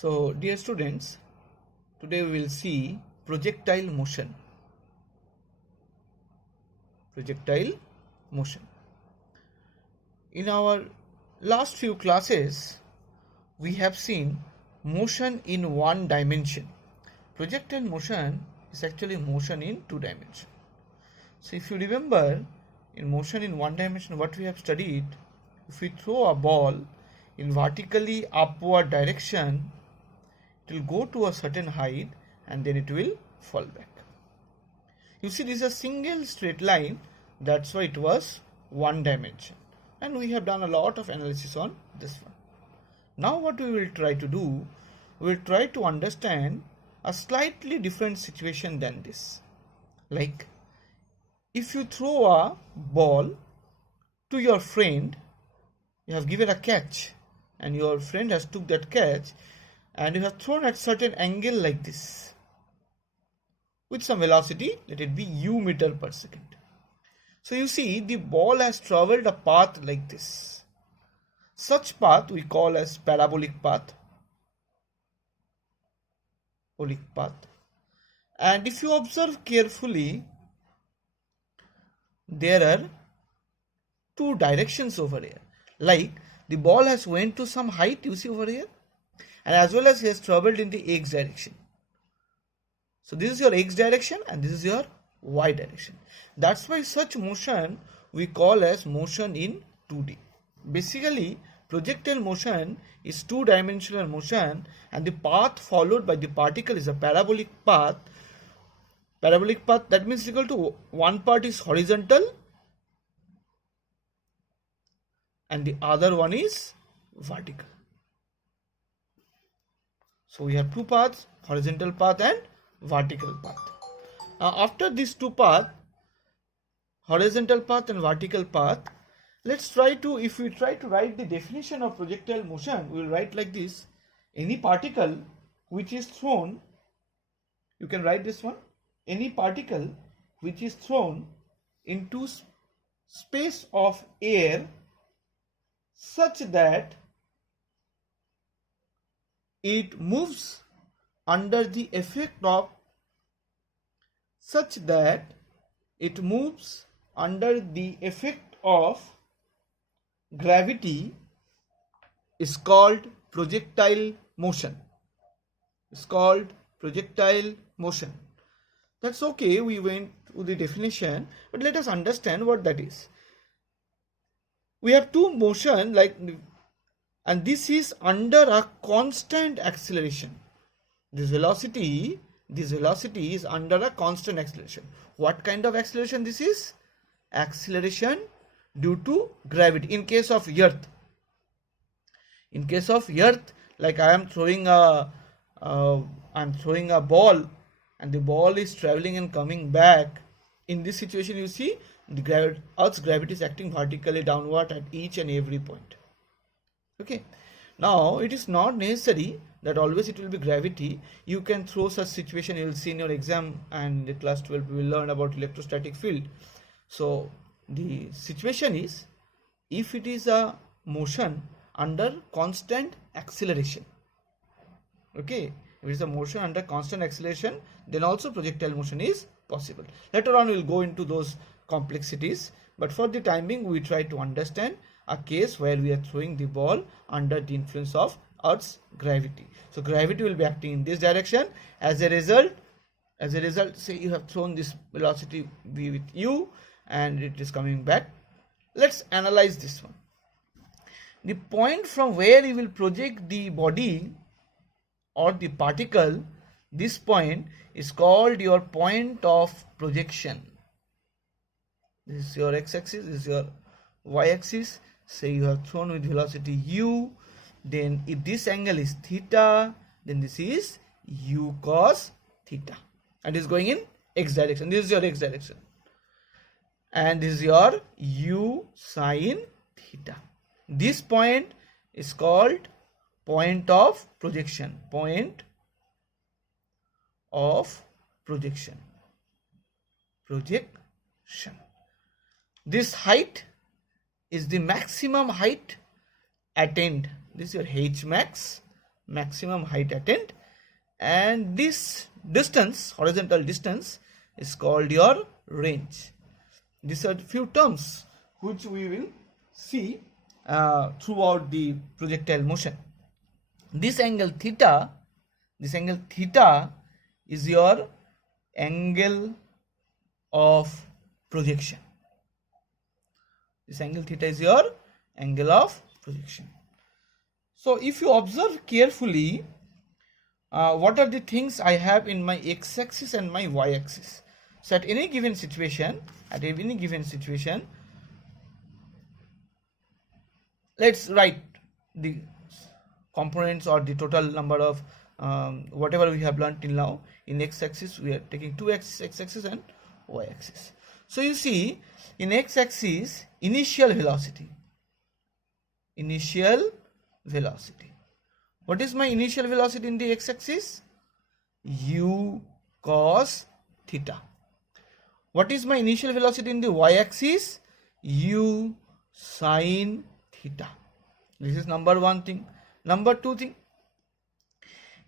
So, dear students, today we will see projectile motion. Projectile motion. In our last few classes, we have seen motion in one dimension. Projectile motion is actually motion in two dimensions. So, if you remember, in motion in one dimension, what we have studied, if we throw a ball in vertically upward direction, it will go to a certain height and then it will fall back. You see, this is a single straight line, that's why it was one dimension, and we have done a lot of analysis on this one. Now what we will try to do, we will try to understand a slightly different situation than this. Like, if you throw a ball to your friend, you have given a catch and your friend has took that catch and you have thrown at certain angle like this with some velocity, let it be u meter per second. So you see, the ball has traveled a path like this. Such path we call as parabolic path. And if you observe carefully, there are two directions over here. Like, the ball has went to some height, you see over here, and as well as he has traveled in the x direction. So this is your x direction and this is your y direction. That's why such motion we call as motion in 2D. Basically, projectile motion is two-dimensional motion and the path followed by the particle is a parabolic path. Parabolic path, that means equal to one part is horizontal and the other one is vertical. So we have two paths, horizontal path and vertical path. Now after these two paths, horizontal path and vertical path, let's try to, if we try to write the definition of projectile motion, we will write like this. Any particle which is thrown, you can write this one, any particle which is thrown into space of air such that it moves under the effect of gravity is called projectile motion. It's called projectile motion. That's okay, we went to the definition, but let us understand what that is. We have two motion and this is under a constant acceleration. This velocity is under a constant acceleration. What kind of acceleration this is? Acceleration due to gravity. In case of earth, like I am throwing a ball and the ball is traveling and coming back. In this situation, you see the Earth's gravity is acting vertically downward at each and every point. Okay. Now it is not necessary that always it will be gravity. You can throw such situation, you will see in your exam, and in class 12 we will learn about electrostatic field. So the situation is, if it is a motion under constant acceleration, okay, if it is a motion under constant acceleration, then also projectile motion is possible. Later on we will go into those complexities, but for the time being we try to understand a case where we are throwing the ball under the influence of Earth's gravity. So gravity will be acting in this direction. As a result, say you have thrown this velocity v with u and it is coming back. Let's analyze this one. The point from where you will project the body or the particle, this point is called your point of projection. This is your x-axis, this is your y-axis. Say you have thrown with velocity u, then if this angle is theta, then this is u cos theta, and is going in x direction. This is your x direction, and this is your u sin theta. This point is called point of projection. Point of projection. This height is the maximum height attained. This is your h max. maximum height attained, and this distance, horizontal distance, is called your range. These are few terms which we will see throughout the projectile motion. This angle theta is your angle of projection. This angle theta is your angle of projection. So if you observe carefully, what are the things I have in my x-axis and my y-axis. So at any given situation, let's write the components or the total number of whatever we have learned till now. In x-axis we are taking two axes, x-axis and y-axis. So you see, in x-axis, initial velocity. What is my initial velocity in the x-axis? U cos theta. What is my initial velocity in the y-axis? U sin theta. This is number one thing. Number two thing,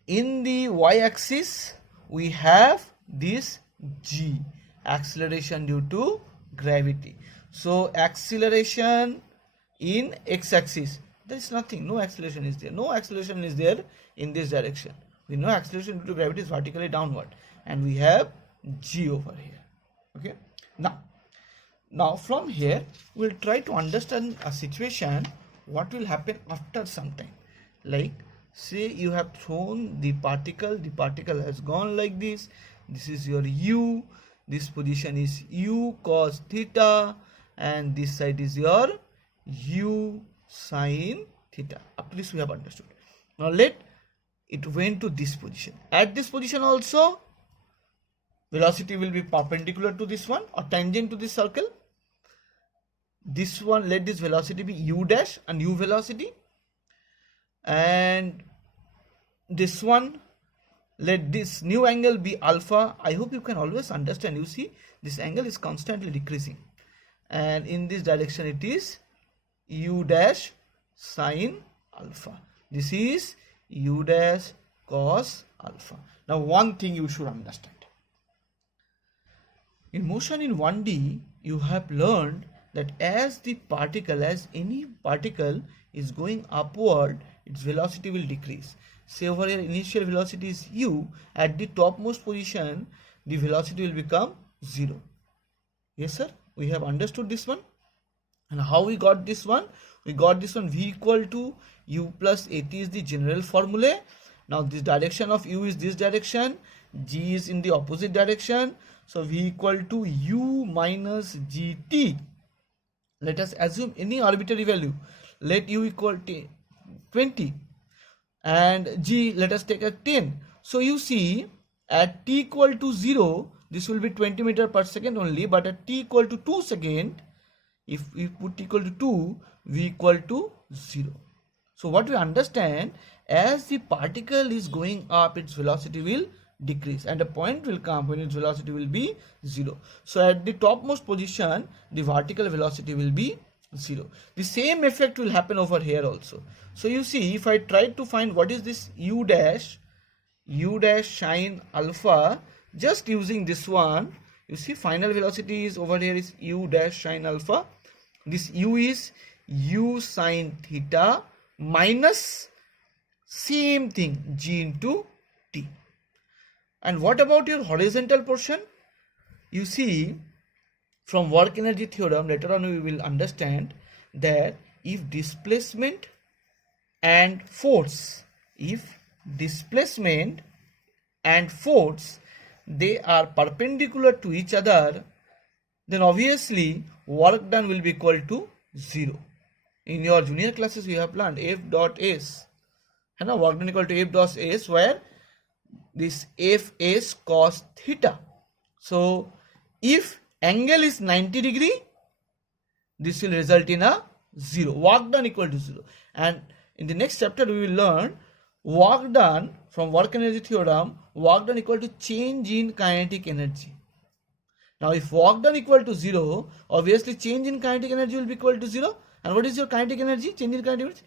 in the y-axis we have this g, acceleration due to gravity. So acceleration in x-axis, there is nothing, no acceleration is there. No acceleration is there in this direction. We know acceleration due to gravity is vertically downward, and we have g over here. Okay. Now from here we'll try to understand a situation, what will happen after some time. Like, say you have thrown the particle has gone like this. This is your u, this position is u cos theta, and this side is your u sin theta. Up to this we have understood. Now let it went to this position. At this position also, velocity will be perpendicular to this one or tangent to this circle. This one, let this velocity be u dash, a new velocity, and this one, let this new angle be alpha. I hope you can always understand. You see, this angle is constantly decreasing, and in this direction it is u dash sin alpha. This is u dash cos alpha. Now one thing you should understand. In motion in 1D, you have learned that as any particle is going upward, its velocity will decrease. Say over here, initial velocity is u. At the topmost position, the velocity will become 0. Yes, sir? We have understood this one. And how we got this one? We got this one, v equal to u plus at is the general formula. Now this direction of u is this direction, g is in the opposite direction. So v equal to u minus gt. Let us assume any arbitrary value. Let u equal to 20 and g let us take as 10. So you see, at t equal to 0, this will be 20 meter per second only, but at t equal to 2 second, if we put t equal to 2, v equal to 0. So what we understand, as the particle is going up, its velocity will decrease, and a point will come when its velocity will be 0. So at the topmost position, the vertical velocity will be 0. The same effect will happen over here also. So you see, if I try to find what is this u dash sin alpha, just using this one, you see final velocity is over here is u dash sin alpha. This u is u sin theta minus same thing g into t. And what about your horizontal portion? You see, from work energy theorem, later on we will understand that if displacement and force, they are perpendicular to each other, then obviously work done will be equal to 0. In your junior classes you have learned F dot S, and now work done equal to F dot S, where this Fs cos theta. So if angle is 90 degree, this will result in a 0. Work done equal to 0. And in the next chapter we will learn work done from work energy theorem, work done equal to change in kinetic energy. Now if work done equal to 0, obviously change in kinetic energy will be equal to 0. And what is your kinetic energy? Change in kinetic energy?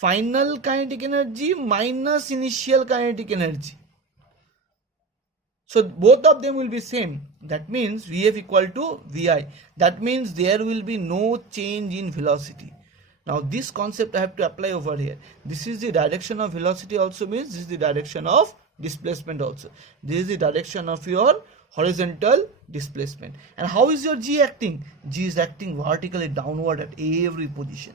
final kinetic energy minus initial kinetic energy. So both of them will be same. That means Vf equal to Vi. That means there will be no change in velocity. Now this concept I have to apply over here. This is the direction of velocity, also means this is the direction of displacement also. This is the direction of your horizontal displacement. And how is your G acting? G is acting vertically downward at every position.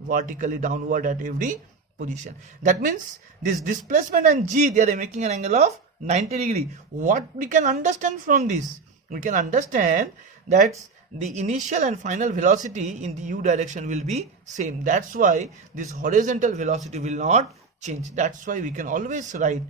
Vertically downward at every position. That means this displacement and G, they are making an angle of 90 degree. What we can understand from this? We can understand that the initial and final velocity in the u direction will be same. That's why this horizontal velocity will not change. That's why we can always write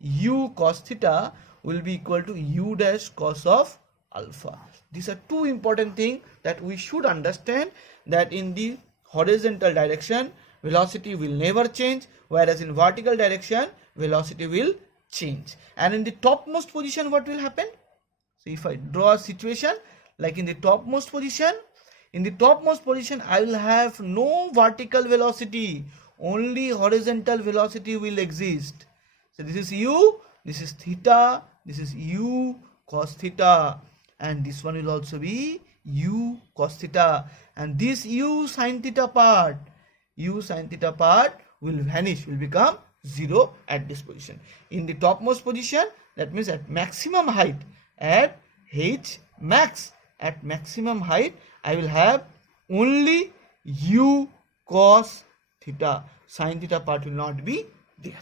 u cos theta will be equal to u dash cos of alpha. These are two important things that we should understand, that in the horizontal direction velocity will never change, whereas in vertical direction velocity will change. And in the topmost position, what will happen? So if I draw a situation like in the topmost position, I will have no vertical velocity, only horizontal velocity will exist. So this is u, this is theta, this is u cos theta, and this one will also be u cos theta, and this u sin theta part will vanish, will become 0 at this position. In the topmost position, that means at maximum height, at h max, at maximum height, I will have only u cos theta. Sin theta part will not be there.